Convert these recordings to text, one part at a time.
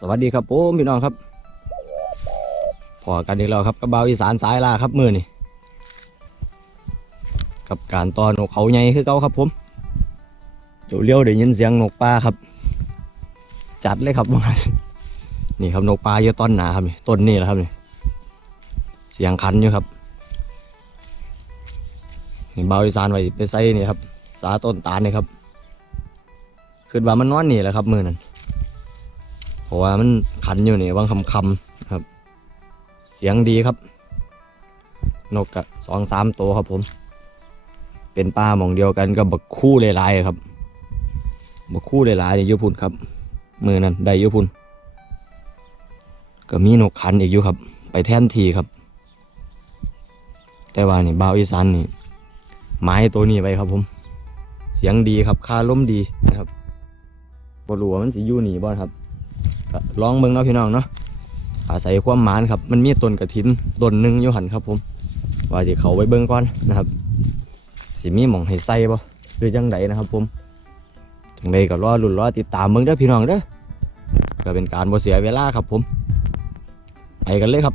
สวัสดีครับผมพี่น้องครับพอกันอีกแล้วครับกับเบาอีสานสายล่าครับมือนี่กับการตอนนกเขาใหญ่คือเก่าครับผมเดี๋ยวเลี้ยวได้ยินเสียงนกปลาครับ จัดเลยครับว่านี่ครับนกปลาเยอะต้นหนาครับนี่ต้นนี่แหละครับนี่เสียงคันอยู่ครับนี่เบาอีสานไว้ไปใส่นี่ครับ สาต้นตาลนี่ครับคือว่ามันนอนนี่แหละครับมือนั้น ราะว่ามันขันอยู่นี่วางคำคำครับ เสียงดีครับ นกกะสองสามตัวครับผม เป็นปลาหมองเดียวกันกับบักคู่หลายๆครับ บักคู่หลายๆนี่ยุพุนครับ มือนั้นได้ยุพุนก็มีนกขันอีกอยู่ครับ ไปแท่นทีครับ แต่ว่านี่บ่าวอีสานนี่ไม้ตัวนี้ไปครับผม เสียงดีครับคาล้มดีนะครับบรู้ว่ามันสิยู่นี่บ่ครับ ก็ลองเบิ่งเนาะพี่น้องเนาะอาศัยความหมานครับ มันมีต้นกระถินต้นหนึ่งอยู่หันครับ ผมว่าจะเขาไปเบิ่งก่อนนะครับสิมีหม่องให้ใส่บ่หรือจังไดนะครับ ผมจังไดก็รอลุ้นรอติดตามเบิ่งเด้อพี่น้องเด้อก็เป็นการบ่เสียเวลาครับ ผมไปกันเลยครับ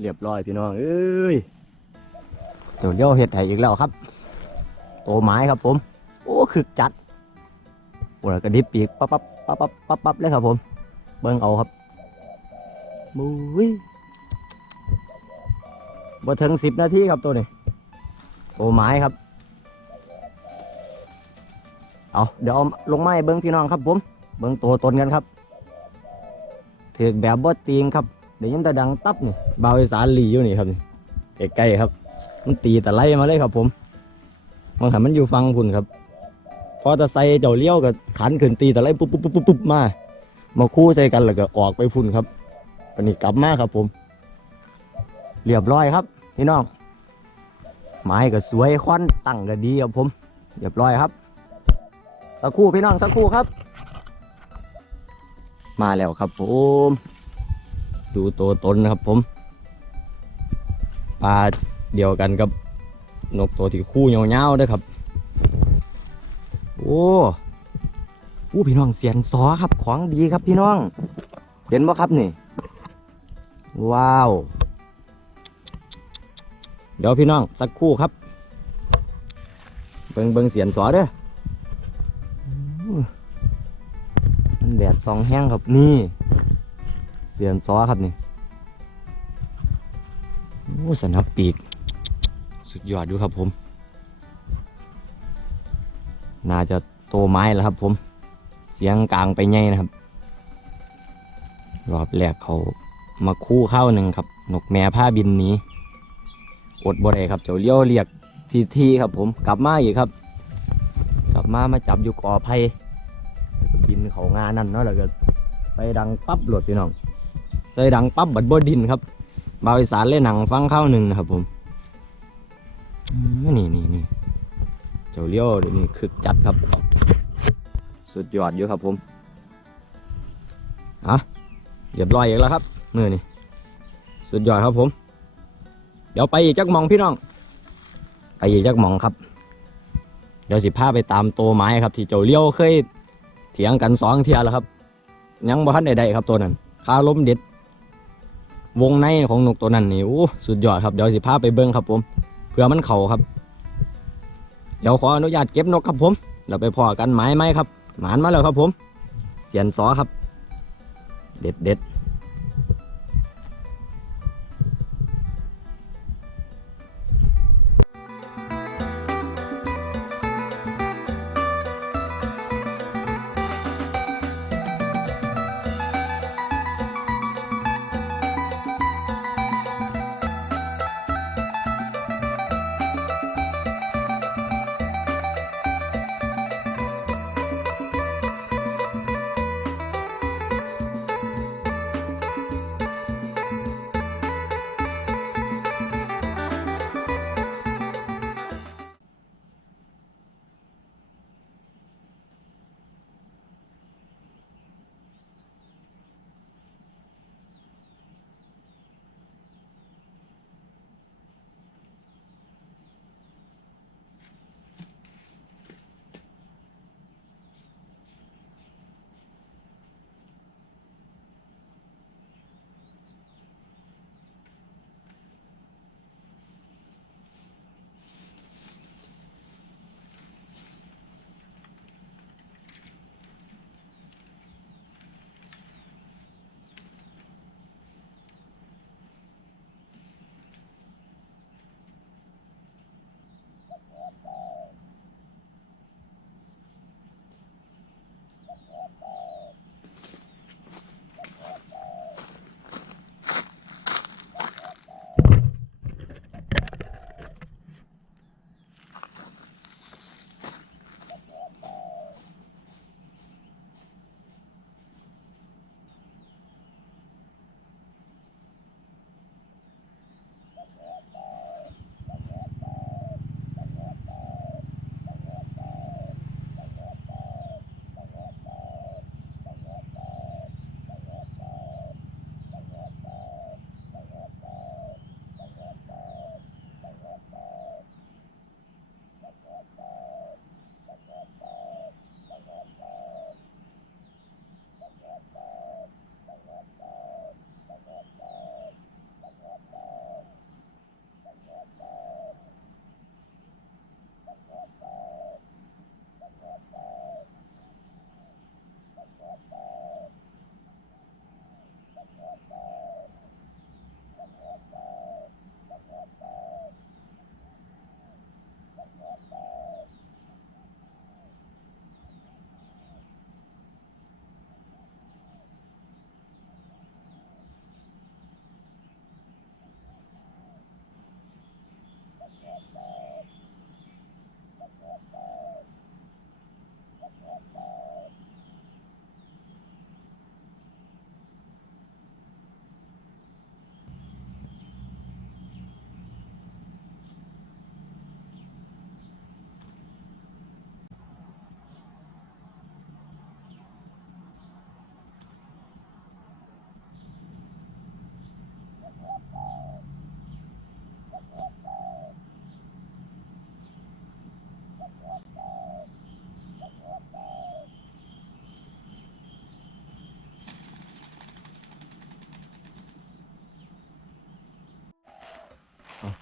เรียบร้อยพี่น้องเอ้ยเจ้าเลี้ยวเห็ดไห้อีกแล้วครับ โตไม้ครับผม โอ้คึกจัดโอ้แล้วกระดิบปีกปั๊บปั๊บปั๊บปั๊บปั๊บปั๊บเลยครับผม เบิ่งเอาครับบุ้ยบ่ถึงสิบนาทีครับตัวนี้โตไม้ครับ เอาเดี๋ยวเอาลงไม้เบิ้งพี่น้องครับผม เบิ้งตัวตนกันครับถือแบบบ่ตีงครับ เดี๋ยวยินแตะดังตับนี่บาวอีสานหลีอยู่นี่ครับนี่ใกล้ๆครับ มันตีแต่ไล่มาเลยครับ ผมมองหันมันอยู่ฟังพุ่นครับ พอจะใส่เจ้าเลี้ยวกับขันขึ้นตีแต่ไล่ปุ๊บปุ๊บปุ๊บปุ๊บปุ๊บมามาคู่ใส่กันแล้วก็ออกไปพุ่นครับอันนี้กลับมาครับ ผม เรียบร้อยครับพี่น้องไม้ก็สวยควันตั้งก็ดีครับผม เรียบร้อยครับ สักครู่พี่น้องสักครู่ครับ มาแล้วครับผม ดูตัวตนนะครับผมปลาเดียวกันกับนกตัวที่คู่เงาๆเด้วยครับ โอ้อู้พี่น้องเสียนซอครับ ของดีครับพี่น้อง เห็นไหมครับนี่ ว้าว เดี๋ยวพี่น้องสักคู่ครับ เบิงเบิงเสียนซอเด้อมันแดดซองแห้งครับนี่ เสียนซอครับนี่โอ้สันับปีก สุดยอดดูครับผม น่าจะโตไม้แล้วครับผม เสียงกลางไปไงนะครับ รอบแรกเขามาคู่เข้าหนึ่งครับนกแม่ผ้าบินนี้ อดบ่ได้ครับเจ้าเลี้ยวเรียกทีทีครับผมกลับมาอีกครับ กลับมามาจับอยู่กอไผ่บินเขางานนั่นเนาะแล้วก็ไปดังปั๊บหลดพี่น้อง ใส่ดังปั๊บบัดบ่ดินครับบาวอีสานเล่นหนังฟังเข้าหนึ่งนะครับผมนี่นี่นี่เจ้าเลี้ยวเดี๋ยวนี้คึกจัดครับ สุดยอดอยู่ครับผมอะเรียบร้อยอีกแล้วครับมือนี่สุดยอดครับผม เดี๋ยวไปอีกจักมองพี่น้อง ไปอีกจักมองครับ เดี๋ยวสิพาไปตามโตไม้ครับ ที่เจ้าเลี้ยวเคยเถียงกันสองเทียแล้วครับ ยังบ่ทันใดๆครับตัวนั้นคาล้มเด็ด วงในของนกตัวนั้นนี่โอ้สุดยอดครับเดี๋ยวสิพาไปเบิ้งครับผมเพื่อมันเข่าครับ เดี๋ยวขออนุญาตเก็บนกครับผมเราไปพอกันไม้ไหมครับ หมานมาแล้วครับผม เสียนซอครับ เด็ดเด็ด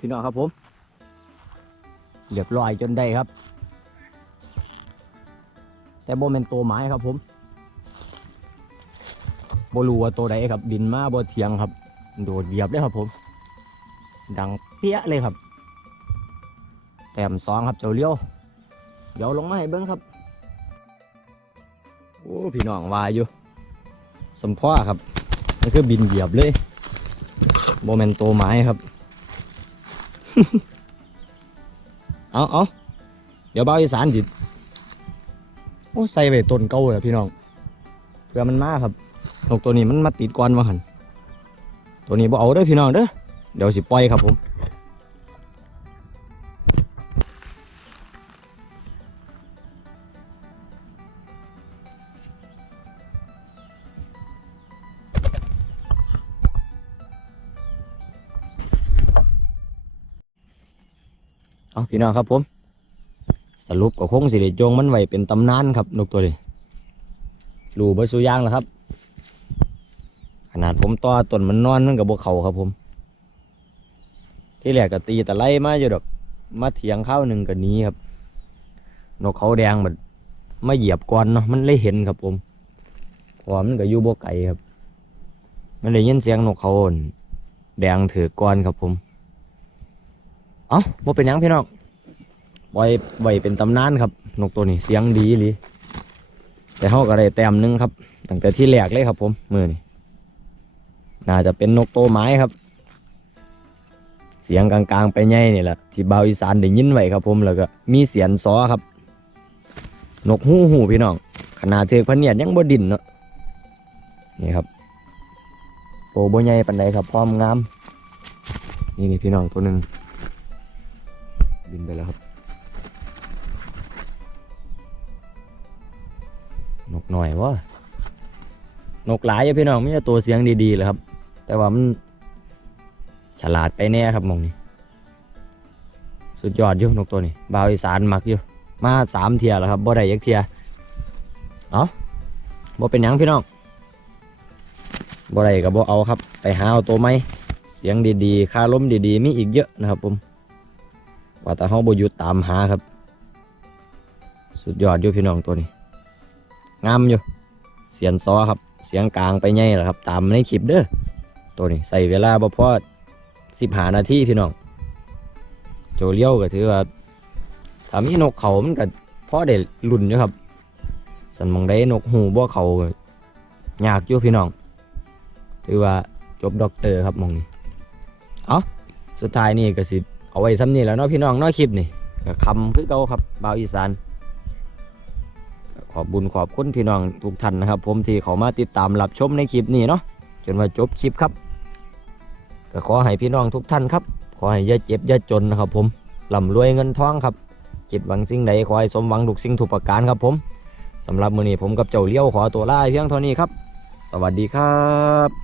พี่น้องครับผมเรียบร้อยจนได้ครับ แต่โบเป็นตัวไม้ครับผมโบรู้ว่าตัวใดครับ บินมาโบเทียงครับ โดดเหยียบเลยครับผม ดังเปี้ยเลยครับ แต้มสองครับเจ้าเลี้ยวเดี๋ยวลงมาให้เบิ้งครับ โอ้พี่น้องวายอยู่สมพ่อครับมันคือบินเหยียบเลยโบแมนโตวไม้ครับ เอาเอาเดี๋ยวเบาอีสานจิตโอ้ใส่ไปต้นเก่าเลยพี่น้องเพื่อมันมาครับนกตัวนี้มันมาติดก้อนมาหันตัวนี้บ่เอาเด้อพี่น้องเด้อเดี๋ยวสิปล่อยครับผม เอาพี่น้องครับผม สรุปก็คงสิได้จงมันไว้เป็นตำนานครับนกตัวนี้รูเบอร์สุยางแล้วครับ ขนาดผมต่อต้นมันนอนมันกับบเขาครับผม ที่แรกก็ตีแต่ไล่มาอยู่ดอกมาเถียงข้าวหนึ่งกับนี้ครับ นกเขาแดงมันมาเหยียบก่อนเนาะมันเลยเห็นครับผมเพราะว่ามันก็อยู่บ่ไกลครับ มันเลยยินเสียงนกเขาอั่นแดงถือก้อนครับผม เอ้าบ่เป็นยังพี่น้องปล่อยไว้เป็นตำนานครับ นกตัวนี้เสียงดีอีหลีแต่เขาก็ได้แต้มนึงครับ ตั้งแต่ที่แรกเลยครับ ผมมือนี่น่าจะเป็นนกโตไม้ครับ เสียงกลางๆ ไปใหญ่นี่แหละที่บาอีสานได้ยินไว้ครับ ผมแล้วก็มีเสียงซอครับ นกหูหูพี่น้องขนาดเถือกพเนียดยังบ่ดินเนาะนี่ครับโตบ่ใหญ่ปานใดครับพร้อมงามนี่นี่พี่น้องตัวหนึ่ง บินไปแล้วครับ นกหน่อยวะนกหลายอยู่พี่น้องไม่ใช่ตัวเสียงดีๆเลยครับ แต่ว่ามัน ฉลาดไปแน่ครับมองนี้ สุดยอดอยู่นกตัวนี้บาวอีสานมักอยู่มาสามเทียแล้วครับบ่ได้ยักเทียเอาบ่เป็นยังพี่น้องบ่ได้กับบ่เอาครับ ไปหาเอาตัวไหมเสียงดีๆค่าล้มดีๆมีอีกเยอะนะครับผม ว่าแต่ห้องบยุดตามหาครับ สุดยอดอยู่พี่น้องตัวนี้ งามอยู่ เสียงซอครับ เสียงกลางไปไงล่ะครับ ตามในคลิปเด้อ ตัวนี้ใส่เวลาบ่พอสิบหานาทีพี่น้อง โจเลี้ยวก็ถือว่าถามีนกเขามันก็พอได้ลุ่นอยู่ครับ สันมองได้นกหูบ่เขาก็ยากอยู่พี่น้อง ถือว่าจบด็อกเตอร์ครับมองนี้ เอาสุดท้ายนี่ก็สิ เอาไว้ซ้ำนี่แหล้วเนาะพี่น้องเนาะคลิปนี่คำคือเก่าครับบ่าวอีสาน ขอบบุญขอบคุณพี่น้องทุกท่านนะครับ ผมที่เขามาติดตามรับชมในคลิปนี้เนาะจนว่าจบคลิปครับก็ขอให้พี่น้องทุกท่านครับ ขอให้อย่าเจ็บอย่าจนนะครับ ผมร่ำรวยเงินทองครับจิตหวังสิ่งใดขอให้สมหวังทุกสิ่งทุกประการครับผมสำหรับมื้อนี้ผมกับเจ้าเลี้ยวขอตัวลาเพียงเท่านี้ครับ สวัสดีครับ